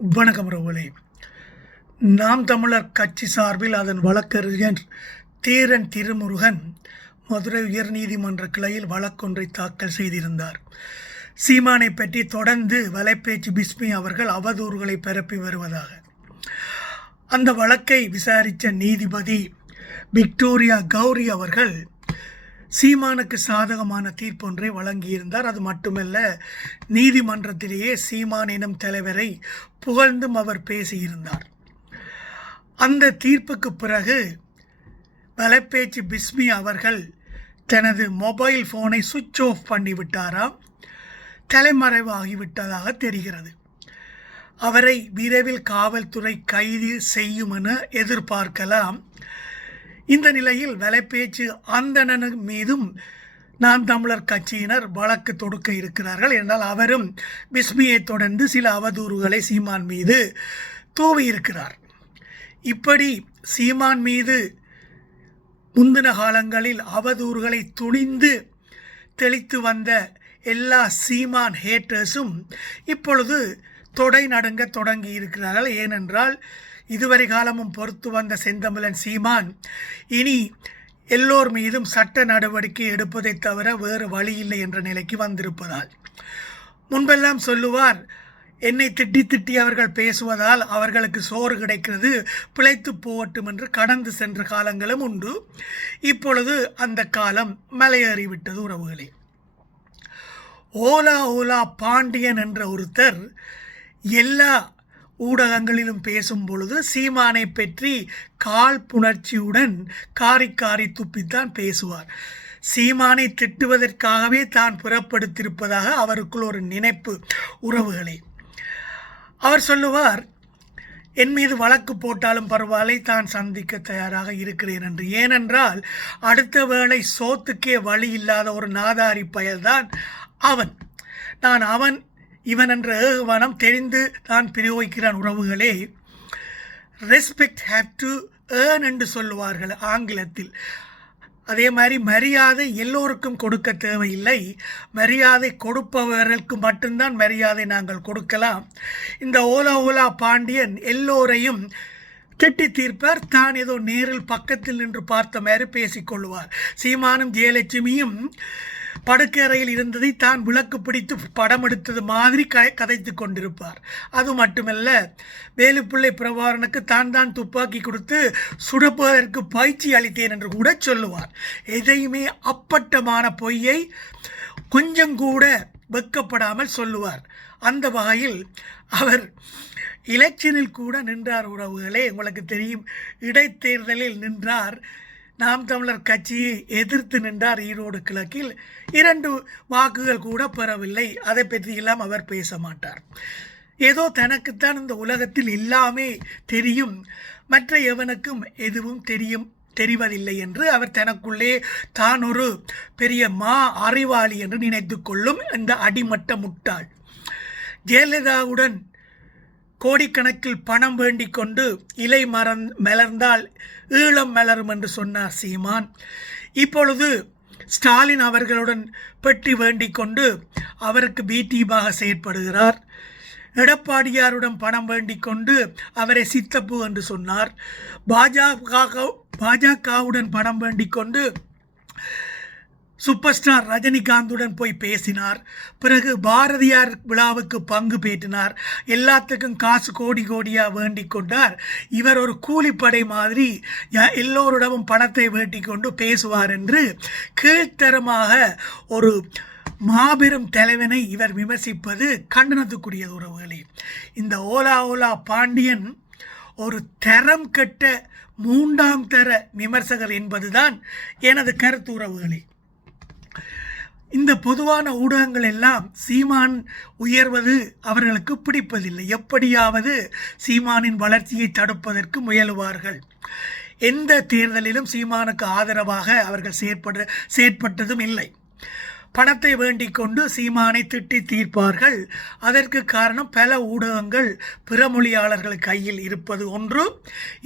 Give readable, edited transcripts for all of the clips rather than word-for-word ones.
வணக்கம் ரவுலே. நாம் தமிழர் கட்சி சார்பில் அதன் வழக்கறிஞர் தீரன் திருமுருகன் மதுரை உயர்நீதிமன்ற கிளையில் வழக்கொன்றை தாக்கல் செய்திருந்தார். சீமானை பற்றி தொடர்ந்து வலைப்பேச்சு பிஸ்மி அவர்கள் அவதூறுகளை பரப்பி வருவதாக. அந்த வழக்கை விசாரித்த நீதிபதி விக்டோரியா கௌரி அவர்கள் சீமானுக்கு சாதகமான தீர்ப்பொன்றை வழங்கியிருந்தார். அது மட்டுமல்ல, நீதிமன்றத்திலேயே சீமான் எனும் தலைவரை புகழ்ந்தும் அவர் பேசியிருந்தார். அந்த தீர்ப்புக்கு பிறகு வலைப்பேச்சு பிஸ்மி அவர்கள் தனது மொபைல் ஃபோனை சுவிட்ச் ஆஃப் பண்ணிவிட்டாராம். தலைமறைவாகிவிட்டதாக தெரிகிறது. அவரை விரைவில் காவல்துறை கைது செய்யும் என எதிர்பார்க்கலாம். இந்த நிலையில் வலைப்பேச்சு அந்தணன் மீதும் நாம் தமிழர் கட்சியினர் வழக்கு தொடுக்க இருக்கிறார்கள். என்றால் அவரும் பிஸ்மியை தொடர்ந்து சில அவதூறுகளை சீமான் மீது தூவியிருக்கிறார். இப்படி சீமான் மீது முந்தின காலங்களில் அவதூறுகளை துணிந்து தெளித்து வந்த எல்லா சீமான் ஹேட்டர்ஸும் இப்பொழுது தொடை நடுங்க தொடங்கி இருக்கிறார்கள். ஏனென்றால் இதுவரை காலமும் பொறுத்து வந்த செந்தமிழன் சீமான் இனி எல்லோர் மீதும் சட்ட நடவடிக்கை எடுப்பதை தவிர வேறு வழி இல்லை என்ற நிலைக்கு வந்திருப்பதால், முன்பெல்லாம் சொல்லுவார், என்னை திட்டி திட்டி அவர்கள் பேசுவதால் அவர்களுக்கு சோறு கிடைக்கிறது, பிழைத்து போகட்டும் என்று கடந்து சென்ற காலங்களும் உண்டு. இப்பொழுது அந்த காலம் மலையேறிவிட்டது உறவுகளே. ஓலா பாண்டியன் என்ற ஒருத்தர் எல்லா ஊடகங்களிலும் பேசும் பொழுது சீமானை பற்றி காழ்ப்புணர்ச்சியுடன் காரி துப்பித்தான் பேசுவார். சீமானை திட்டுவதற்காகவே தான் புறப்படுத்தியிருப்பதாக அவருக்குள் ஒரு நினைப்பு உறவுகளே. அவர் சொல்லுவார், என் மீது வழக்கு போட்டாலும் பரவாயில்லை, தான் சந்திக்க தயாராக இருக்கிறேன் என்று. ஏனென்றால் அடுத்த வேளை சோத்துக்கே வழி இல்லாத ஒரு நாதாரி பயல்தான் அவன். நான் அவன் இவன் என்ற ஏகவனம் தெரிந்து தான் பிரயோகிக்கிறான் உறவுகளே. ரெஸ்பெக்ட் ஹேவ் டு ஏர்ன் என்று சொல்லுவார்கள் ஆங்கிலத்தில். அதே மாதிரி மரியாதை எல்லோருக்கும் கொடுக்க தேவையில்லை, மரியாதை கொடுப்பவர்களுக்கு மட்டும்தான் மரியாதை நாங்கள் கொடுக்கலாம். இந்த ஓலா பாண்டியன் எல்லோரையும் திட்டி தீர்ப்பார். தான் ஏதோ நேரில் பக்கத்தில் நின்று பார்த்த மாதிரி பேசிக்கொள்வார். சீமானும் ஜெயலட்சுமியும் படுக்கறையில் இருந்ததை தான் விளக்கு பிடித்து படம் எடுத்தது மாதிரி கதைத்து கொண்டிருப்பார். அது மட்டுமல்ல, வேலுப்பிள்ளை பிரபாகரனுக்கு தான் துப்பாக்கி கொடுத்து சுடப்பதற்கு பயிற்சி அளித்தேன் என்று கூட சொல்லுவார். எதையுமே அப்பட்டமான பொய்யை கொஞ்சம் கூட வெட்கப்படாமல் சொல்லுவார். அந்த வகையில் அவர் எலெக்ஷனில் கூட நின்றார் உறவுகளே. உங்களுக்கு தெரியும், இடைத்தேர்தலில் நின்றார். நாம் தமிழர் கட்சியை எதிர்த்து நின்றார். ஈரோடு கிழக்கில் 2 வாக்குகள் கூட பெறவில்லை. அதை பற்றியெல்லாம் அவர் பேச மாட்டார். ஏதோ தனக்குத்தான் இந்த உலகத்தில் எல்லாமே தெரியும், மற்ற எவனுக்கும் எதுவும் தெரிவதில்லை என்று அவர் தனக்குள்ளே தான் ஒரு பெரிய அறிவாளி என்று நினைத்து கொள்ளும் இந்த அடிமட்ட முட்டாள். ஜெயலலிதாவுடன் கோடிக்கணக்கில் பணம் வேண்டிக் கொண்டு இலை மலர்ந்தால் ஈழம் மலரும் என்று சொன்னார் சீமான். இப்பொழுது ஸ்டாலின் அவர்களுடன் பெட்டி வேண்டிக் கொண்டு அவருக்கு பீட்டீபாக செயற்படுகிறார். எடப்பாடியாருடன் பணம் வேண்டிக் கொண்டு அவரை சித்தப்பு என்று சொன்னார். பாஜகவுடன் பணம் வேண்டிக் கொண்டு சூப்பர் ஸ்டார் ரஜினிகாந்துடன் போய் பேசினார். பிறகு பாரதியார் விழாவுக்கு பங்கு பெற்றினார். எல்லாத்துக்கும் காசு கோடியாக வேண்டிக் கொண்டார். இவர் ஒரு கூலிப்படை மாதிரி எல்லோரிடமும் பணத்தை வேண்டிக் கொண்டு பேசுவார் என்று கீழ்த்தரமாக ஒரு மாபெரும் தலைவனை இவர் விமர்சிப்பது கண்டனத்துக்குரியது உறவுகளே. இந்த ஓலா பாண்டியன் ஒரு தரம் கெட்ட 3ஆம் தர விமர்சகர் என்பதுதான் எனது கருத்து உறவுகளே. இந்த பொதுவான ஊடகங்கள் எல்லாம் சீமான் உயர்வது அவர்களுக்கு பிடிப்பதில்லை. எப்படியாவது சீமானின் வளர்ச்சியை தடுப்பதற்கு முயலுவார்கள். எந்த தேர்தலிலும் சீமானுக்கு ஆதரவாக அவர்கள் செயற்பட்டதும் இல்லை. பணத்தை வேண்டிக் கொண்டு சீமானை திட்டி தீர்ப்பார்கள். அதற்கு காரணம் பல ஊடகங்கள் பிற மொழியாளர்கள் கையில் இருப்பது ஒன்று.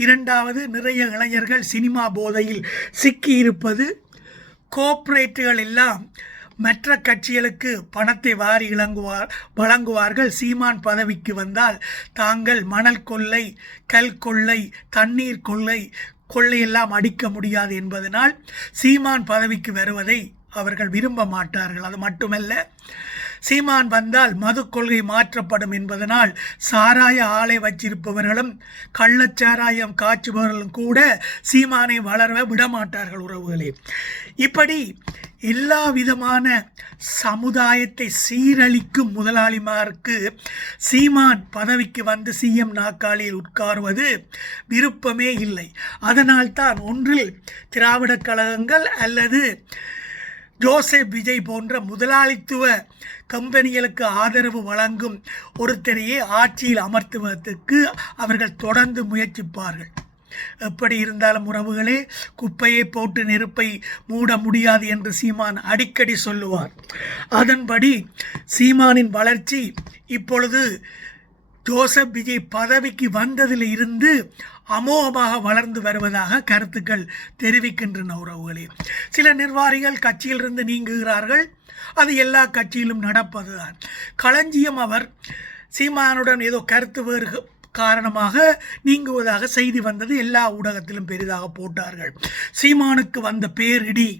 2வது, நிறைய இளைஞர்கள் சினிமா போதையில் சிக்கி இருப்பது. கோஆப்ரேட்டுகள் எல்லாம் மற்ற கட்சிகளுக்கு பணத்தை வாரி வழங்குவார்கள். சீமான் பதவிக்கு வந்தால் தாங்கள் மணல் கொள்ளை, கல் கொள்ளை, தண்ணீர் கொள்ளையெல்லாம் அடிக்க முடியாது என்பதனால் சீமான் பதவிக்கு வருவதை அவர்கள் விரும்ப மாட்டார்கள். அது மட்டுமல்ல, சீமான் வந்தால் மது கொள்கை மாற்றப்படும் என்பதனால் சாராய ஆலை வச்சிருப்பவர்களும் கள்ளச்சாராயம் காய்ச்சுபவர்களும் கூட சீமானை வளர விடமாட்டார்கள். உறவுகளே, இப்படி எல்லா விதமான சமுதாயத்தை சீரழிக்கும் முதலாளிமாருக்கு சீமான் பதவிக்கு வந்து சிஎம் நாற்காலியில் உட்காருவது விருப்பமே இல்லை. அதனால்தான் ஒன்றில் திராவிட கழகங்கள் அல்லது ஜோசப் விஜய் போன்ற முதலாளித்துவ கம்பெனிகளுக்கு ஆதரவு வழங்கும் ஒருத்தரையே ஆட்சியில் அமர்த்துவதற்கு அவர்கள் தொடர்ந்து முயற்சிப்பார்கள். எப்படி இருந்தாலும் உறவுகளே, குப்பையை போட்டு நெருப்பை மூட முடியாது என்று சீமான் அடிக்கடி சொல்லுவார். அதன்படி சீமானின் வளர்ச்சி இப்பொழுது ஜோசப் விஜய் பதவிக்கு வந்ததில் இருந்து அமோகமாக வளர்ந்து வருவதாக கருத்துக்கள் தெரிவிக்கின்றன. உறவுகளே, சில நிர்வாகிகள் கட்சியிலிருந்து நீங்குகிறார்கள். அது எல்லா கட்சியிலும் நடப்பதுதான். களஞ்சியம் அவர் சீமானுடன் ஏதோ கருத்து வேறு காரணமாக நீங்குவதாக செய்தி வந்தது. எல்லா ஊடகத்திலும் பெரிதாக போட்டார்கள். சீமானுக்கு வந்த பேரிடி,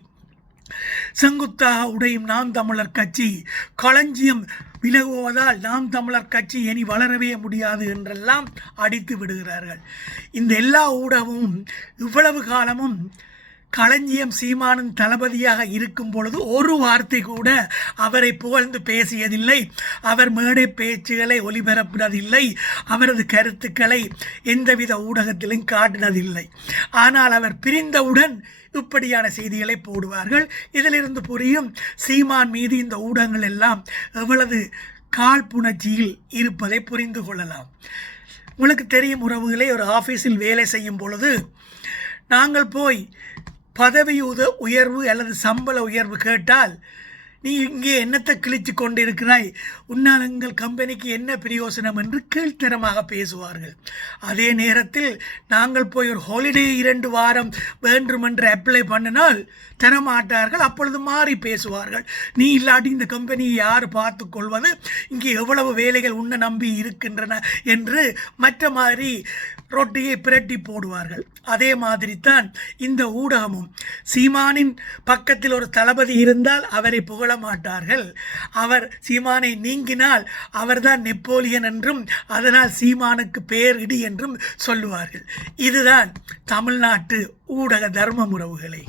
செங்குத்தாக உடையும் நாம் தமிழர் கட்சி, களஞ்சியம் விலகுவதால் நாம் தமிழர் கட்சி இனி வளரவே முடியாது என்றெல்லாம் அடித்து விடுகிறார்கள். இந்த எல்லா ஊடகமும் இவ்வளவு காலமும் களஞ்சியம் சீமானின் தளபதியாக இருக்கும் பொழுது ஒரு வார்த்தை கூட அவரை புகழ்ந்து பேசியதில்லை. அவர் மேடை பேச்சுகளை ஒளிபரப்பினதில்லை. அவரது கருத்துக்களை எந்தவித ஊடகத்திலும் காட்டினதில்லை. ஆனால் அவர் பிரிந்தவுடன் இப்படியான செய்திகளை போடுவார்கள். இதிலிருந்து புரியும் சீமான் மீது இந்த ஊடகங்கள் எல்லாம் எவ்வளவு காழ்ப்புணர்ச்சியில் இருப்பதை புரிந்து கொள்ளலாம். உங்களுக்கு தெரியும் உறவுகளே, ஒரு ஆஃபீஸில் வேலை செய்யும் பொழுது நாங்கள் போய் பதவி உயர்வு அல்லது சம்பள உயர்வு கேட்டால், நீ இங்கே என்னத்தை கிழித்து கொண்டிருக்கிறாய், உன்னால் எங்கள் கம்பெனிக்கு என்ன பிரயோசனம் என்று கீழ்த்தரமாக பேசுவார்கள். அதே நேரத்தில் நாங்கள் போய் ஒரு ஹாலிடே 2 வாரம் வேண்டுமென்று அப்ளை பண்ணினால் தரமாட்டார்கள். அப்பொழுது மாறி பேசுவார்கள். நீ இல்லாட்டி இந்த கம்பெனியை யார் பார்த்து கொள்வது, இங்கே எவ்வளவு வேலைகள் உன்னை நம்பி இருக்கின்றன என்று மற்ற மாதிரி ரொட்டியை பிரட்டி போடுவார்கள். அதே மாதிரி தான் இந்த ஊடகமும். சீமானின் பக்கத்தில் ஒரு தளபதி இருந்தால் அவரை புகழ மாட்டார்கள். அவர் சீமானை நீங்கினால் அவர்தான் நெப்போலியன் என்றும் அதனால் சீமானுக்கு பேர் இடி என்றும் சொல்லுவார்கள். இதுதான் தமிழ்நாட்டு ஊடக தர்மம் உறவுகளை.